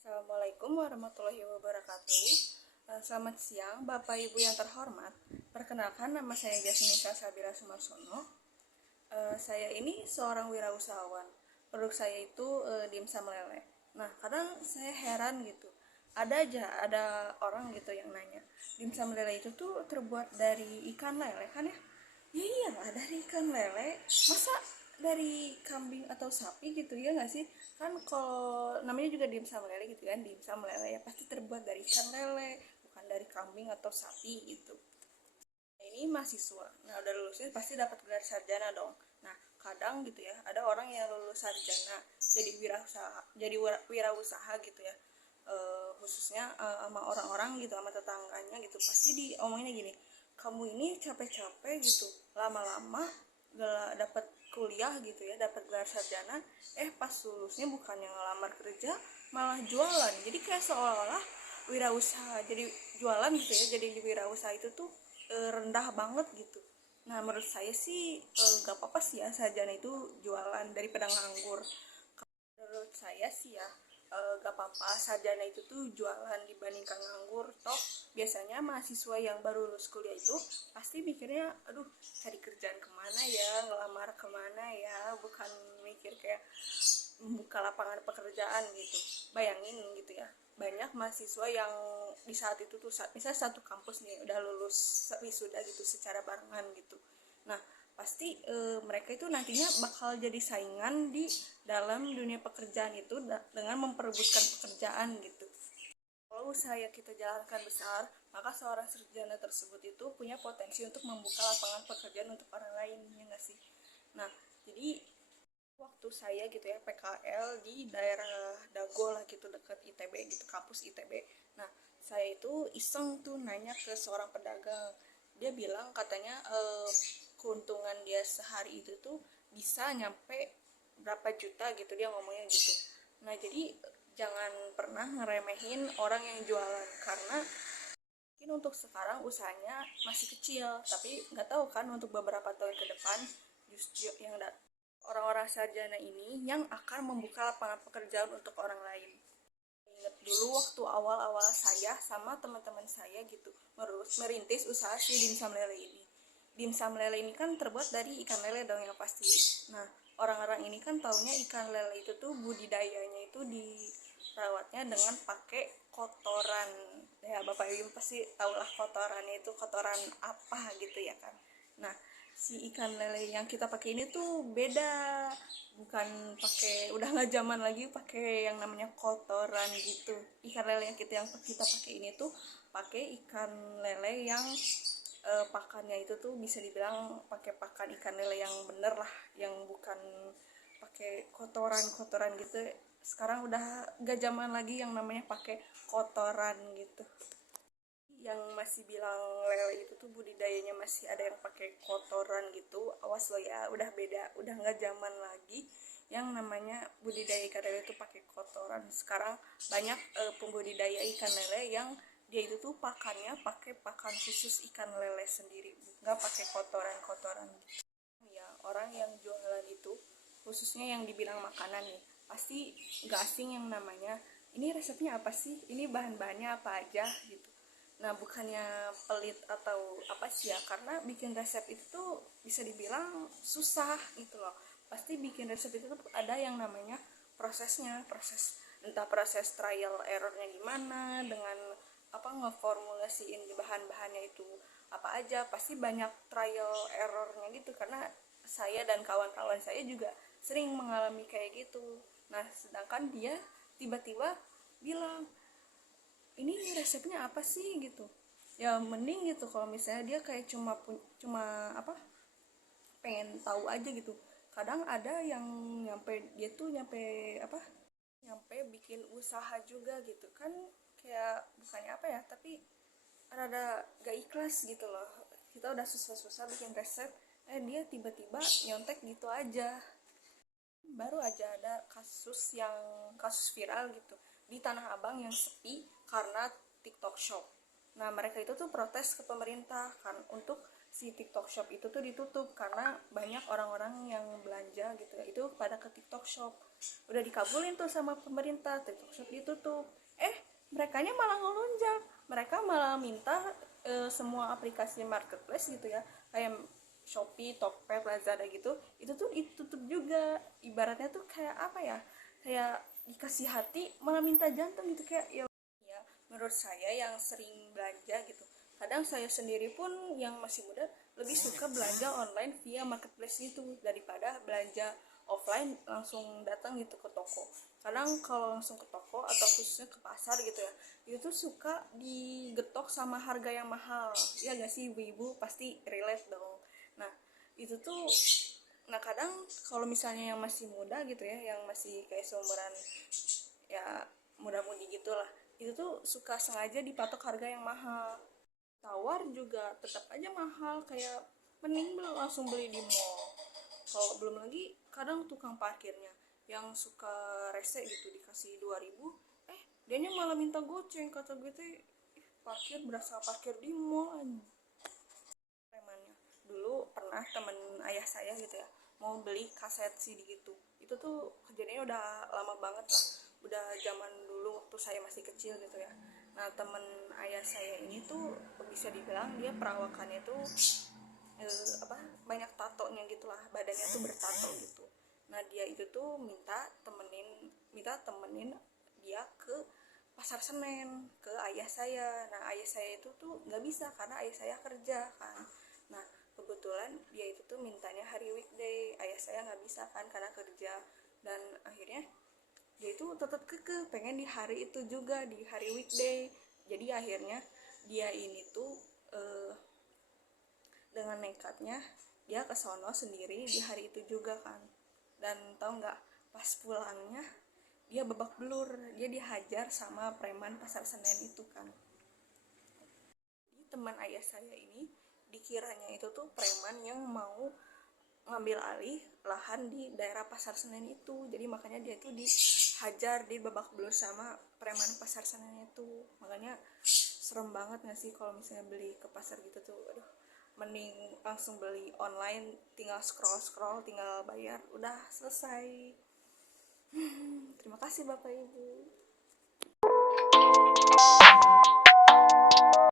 Assalamualaikum warahmatullahi wabarakatuh. Selamat siang, Bapak Ibu yang terhormat. Perkenalkan, nama saya Jasminita Sabira Sumarsono. Saya ini seorang wirausahawan. Produk saya itu dimsum lele. Nah, kadang saya heran gitu. Ada orang gitu yang nanya, dimsum lele itu tuh terbuat dari ikan lele kan ya? Ya iyalah, dari ikan lele. Masa dari kambing atau sapi gitu ya nggak sih? Kan kalau namanya juga dimsum lele gitu kan, dimsum lele ya pasti terbuat dari ikan lele, bukan dari kambing atau sapi gitu. Ini mahasiswa, nah udah lulusnya pasti dapat gelar sarjana dong. Nah kadang gitu ya, ada orang yang lulus sarjana jadi wirausaha, wirausaha gitu ya. Khususnya sama orang-orang gitu, sama tetangganya gitu, pasti diomonginnya gini, kamu ini capek-capek gitu, lama-lama gak dapat kuliah gitu ya, dapat gelar sarjana, pas lulusnya bukannya ngelamar kerja, malah jualan. Jadi kayak seolah-olah wirausaha jadi jualan gitu ya, jadi wirausaha itu tuh rendah banget gitu. Nah menurut saya sih gak apa-apa sih ya sarjana itu jualan daripada nganggur. Menurut saya sih ya gak apa-apa sarjana itu tuh jualan dibandingkan nganggur. Toh biasanya mahasiswa yang baru lulus kuliah itu pasti mikirnya aduh cari kerjaan kemana ya, ngelamar kemana ya, bukan mikir kayak membuka lapangan pekerjaan gitu. Bayangin gitu ya, banyak mahasiswa yang di saat itu tuh misalnya satu kampus nih udah lulus wisuda gitu secara barengan gitu. Nah pasti mereka itu nantinya bakal jadi saingan di dalam dunia pekerjaan itu dengan memperebutkan pekerjaan gitu. Kalau usaha yang kita jalankan besar, maka seorang sarjana tersebut itu punya potensi untuk membuka lapangan pekerjaan untuk orang lain, ya nggak sih? Nah, jadi waktu saya gitu ya PKL di daerah Dago lah gitu, dekat ITB gitu, kampus ITB. Nah saya itu iseng tuh nanya ke seorang pedagang, dia bilang katanya keuntungan dia sehari itu tuh bisa nyampe berapa juta gitu, dia ngomongnya gitu. Nah jadi jangan pernah ngeremehin orang yang jualan, karena mungkin untuk sekarang usahanya masih kecil, tapi nggak tahu kan untuk beberapa tahun ke depan justru yang orang-orang sarjana ini yang akan membuka lapangan pekerjaan untuk orang lain. Ingat dulu waktu awal-awal saya sama teman-teman saya gitu merintis usaha si dimsum lele ini. Dimsum lele ini kan terbuat dari ikan lele dong yang pasti. Nah orang-orang ini kan taunya ikan lele itu tuh budidayanya itu dirawatnya dengan pakai kotoran. Ya bapak ibu pasti tahulah kotorannya itu kotoran apa gitu ya kan. Nah si ikan lele yang kita pakai ini tuh beda, bukan pakai, udah nggak zaman lagi pakai yang namanya kotoran gitu. Ikan lele yang kita pakai ini tuh pakai ikan lele yang pakannya itu tuh bisa dibilang pakai pakan ikan lele yang bener lah, yang bukan pakai kotoran-kotoran gitu. Sekarang udah gak zaman lagi yang namanya pakai kotoran gitu. Yang masih bilang lele itu tuh budidayanya masih ada yang pakai kotoran gitu, awas lo ya, udah beda, udah nggak zaman lagi yang namanya budidaya ikan lele itu pakai kotoran. Sekarang banyak pembudidaya ikan lele yang dia itu tuh pakannya pakai pakan khusus ikan lele sendiri, nggak pakai kotoran-kotoran. Ya orang yang jualan itu khususnya yang dibilang makanan nih pasti nggak asing yang namanya ini resepnya apa sih, ini bahan-bahannya apa aja gitu. Nah bukannya pelit atau apa sih ya, karena bikin resep itu tuh bisa dibilang susah gitu loh. Pasti bikin resep itu tuh ada yang namanya prosesnya, entah proses trial errornya gimana, dengan apa ngeformulasiin bahan-bahannya itu apa aja, pasti banyak trial errornya gitu. Karena saya dan kawan-kawan saya juga sering mengalami kayak gitu. Nah sedangkan dia tiba-tiba bilang ini resepnya apa sih gitu. Ya mending gitu kalau misalnya dia kayak cuma apa, pengen tahu aja gitu. Kadang ada yang nyampe apa, nyampe bikin usaha juga gitu kan, kayak bukannya apa ya, tapi rada gak ikhlas gitu loh. Kita udah susah-susah bikin resep, dia tiba-tiba nyontek gitu aja. Baru aja ada kasus viral gitu di Tanah Abang yang sepi karena TikTok Shop. Nah mereka itu tuh protes ke pemerintah kan untuk si TikTok Shop itu tuh ditutup karena banyak orang-orang yang belanja gitu ya, itu pada ke TikTok Shop. Udah dikabulin tuh sama pemerintah, TikTok Shop ditutup. Merekanya malah ngelunjak, mereka malah minta semua aplikasi marketplace gitu ya, kayak Shopee, Tokped, Lazada gitu, itu tuh ditutup juga. Ibaratnya tuh kayak apa ya, kayak dikasih hati malah minta jantung gitu. Kayak ya, menurut saya yang sering belanja gitu, kadang saya sendiri pun yang masih muda lebih suka belanja online via marketplace itu daripada belanja offline langsung datang gitu ke toko. Kadang kalau langsung ke toko atau khususnya ke pasar gitu ya, itu tuh suka digetok sama harga yang mahal. Ya gak sih, ibu-ibu pasti relate dong. Nah itu tuh, nah kadang kalau misalnya yang masih muda gitu ya, yang masih kayak seumuran ya muda-mudi gitulah, itu tuh suka sengaja dipatok harga yang mahal. Tawar juga tetap aja mahal, kayak mending langsung beli di mall. Kalau belum lagi kadang tukang parkirnya yang suka rese gitu, dikasih 2.000, dianya malah minta goceng. Kata gue teh, parkir berasa parkir di mall aja. Premannya dulu pernah temen ayah saya gitu ya, mau beli kaset CD gitu. Itu tuh kejadiannya udah lama banget lah, udah zaman dulu waktu saya masih kecil gitu ya. Nah temen ayah saya ini tuh bisa dibilang dia perawakannya tuh apa, banyak tatonya gitulah, badannya tuh bertato gitu. Nah dia itu tuh minta temenin dia ke pasar Senen ke ayah saya. Nah ayah saya itu tuh nggak bisa karena ayah saya kerja kan. Nah kebetulan dia itu tuh mintanya hari weekday, ayah saya nggak bisa kan karena kerja. Dan akhirnya dia itu tetap kekeh pengen di hari itu juga, di hari weekday. Jadi akhirnya dia ini tuh dengan nekatnya dia ke sono sendiri di hari itu juga kan. Dan tahu nggak, pas pulangnya dia babak belur, dia dihajar sama preman pasar Senen itu kan. Jadi teman ayah saya ini dikiranya itu tuh preman yang mau ngambil alih lahan di daerah pasar Senen itu. Jadi makanya dia tuh dihajar, di babak belur sama preman pasar Senen itu. Makanya serem banget gak sih kalau misalnya beli ke pasar gitu tuh. Aduh, mending langsung beli online, tinggal scroll tinggal bayar, udah selesai. Terima kasih Bapak Ibu.